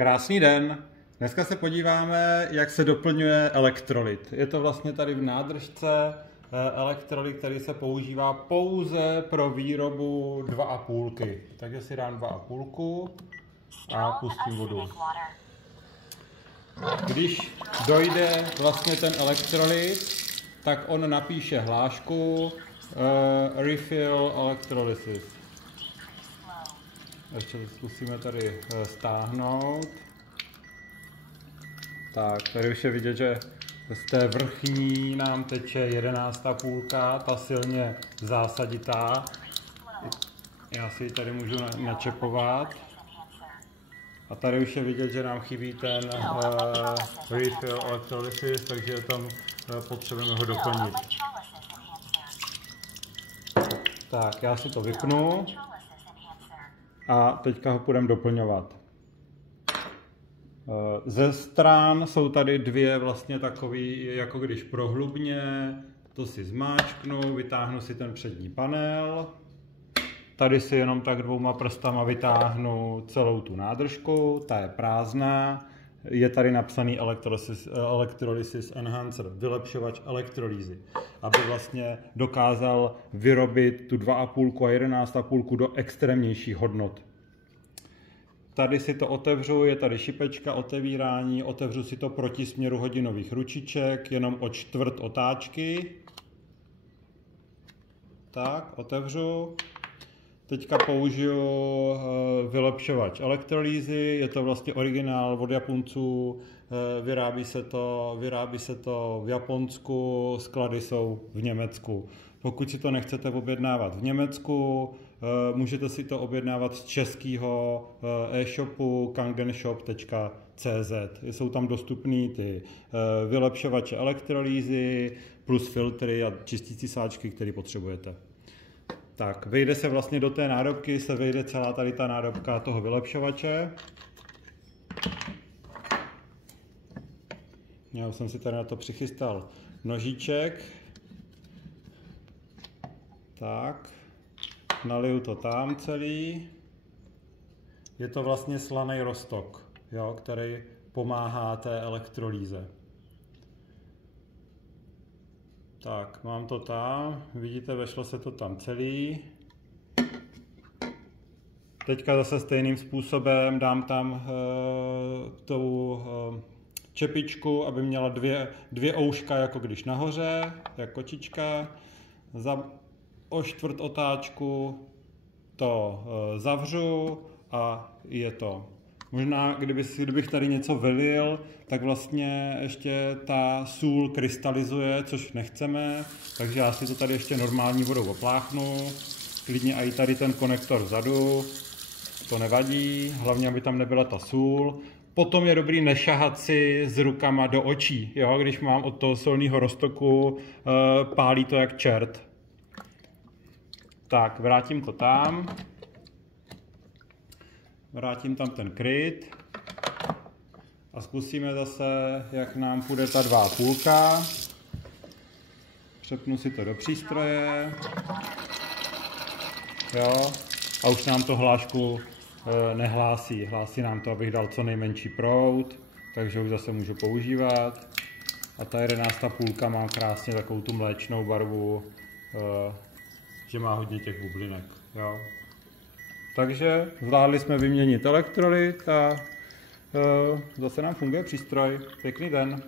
Krásný den. Dneska se podíváme, jak se doplňuje elektrolyt. Je to vlastně tady v nádržce elektrolyt, který se používá pouze pro výrobu 2,5. Takže si dám 2,5 a pustím vodu. Když dojde vlastně ten elektrolyt, tak on napíše hlášku refill electrolysis. Ještě to zkusíme tady stáhnout. Tak, tady už je vidět, že z té vrchní nám teče 11,5, ta silně zásaditá. Já si ji tady můžu načepovat. A tady už je vidět, že nám chybí ten refill electrolysis, takže tam potřebujeme ho doplnit. Tak, já si to vypnu a teďka ho půjdeme doplňovat. Ze stran jsou tady dvě vlastně takový, jako když prohlubně, to si zmáčknu, vytáhnu si ten přední panel. Tady si jenom tak 2 prstama vytáhnu celou tu nádržku, ta je prázdná. Je tady napsaný Electrolysis Enhancer, vylepšovač elektrolýzy, aby vlastně dokázal vyrobit tu 2,5 a 11,5 do extrémnějších hodnot. Tady si to otevřu, je tady šipečka otevírání, otevřu si to proti směru hodinových ručiček, jenom o čtvrt otáčky. Tak, otevřu. Teďka použiju vylepšovač elektrolýzy, je to vlastně originál od Japonců, vyrábí se to v Japonsku, sklady jsou v Německu. Pokud si to nechcete objednávat v Německu, můžete si to objednávat z českého e-shopu kangenshop.cz. Jsou tam dostupný ty vylepšovače elektrolýzy plus filtry a čistící sáčky, které potřebujete. Tak, vejde se vlastně do té nádobky, se vejde celá tady ta nádobka toho vylepšovače. Já jsem si tady na to přichystal nožíček. Tak, naliju to tam celý. Je to vlastně slaný roztok, jo, který pomáhá té elektrolýze. Tak, mám to tam, vidíte, vešlo se to tam celý. Teďka zase stejným způsobem dám tam tou čepičku, aby měla dvě ouška, jako když nahoře, jak kočička. O čtvrt otáčku to zavřu a je to. Možná, kdybych tady něco vylil, tak vlastně ještě ta sůl krystalizuje, což nechceme, takže já si to tady ještě normální vodou opláchnu. Klidně i tady ten konektor vzadu, to nevadí, hlavně aby tam nebyla ta sůl. Potom je dobrý nešahat si s rukama do očí, jo? Když mám od toho solného roztoku, pálí to jak čert. Tak, vrátím to tam. Vrátím tam ten kryt a zkusíme zase, jak nám půjde ta 2,5. Přepnu si to do přístroje. Jo. A už nám to hlášku nehlásí. Hlásí nám to, abych dal co nejmenší proud, takže už zase můžu používat. A ta 11,5 má krásně takovou tu mléčnou barvu, že má hodně těch bublinek. Jo. Takže zvládli jsme vyměnit elektrolyt a zase nám funguje přístroj. Pěkný den.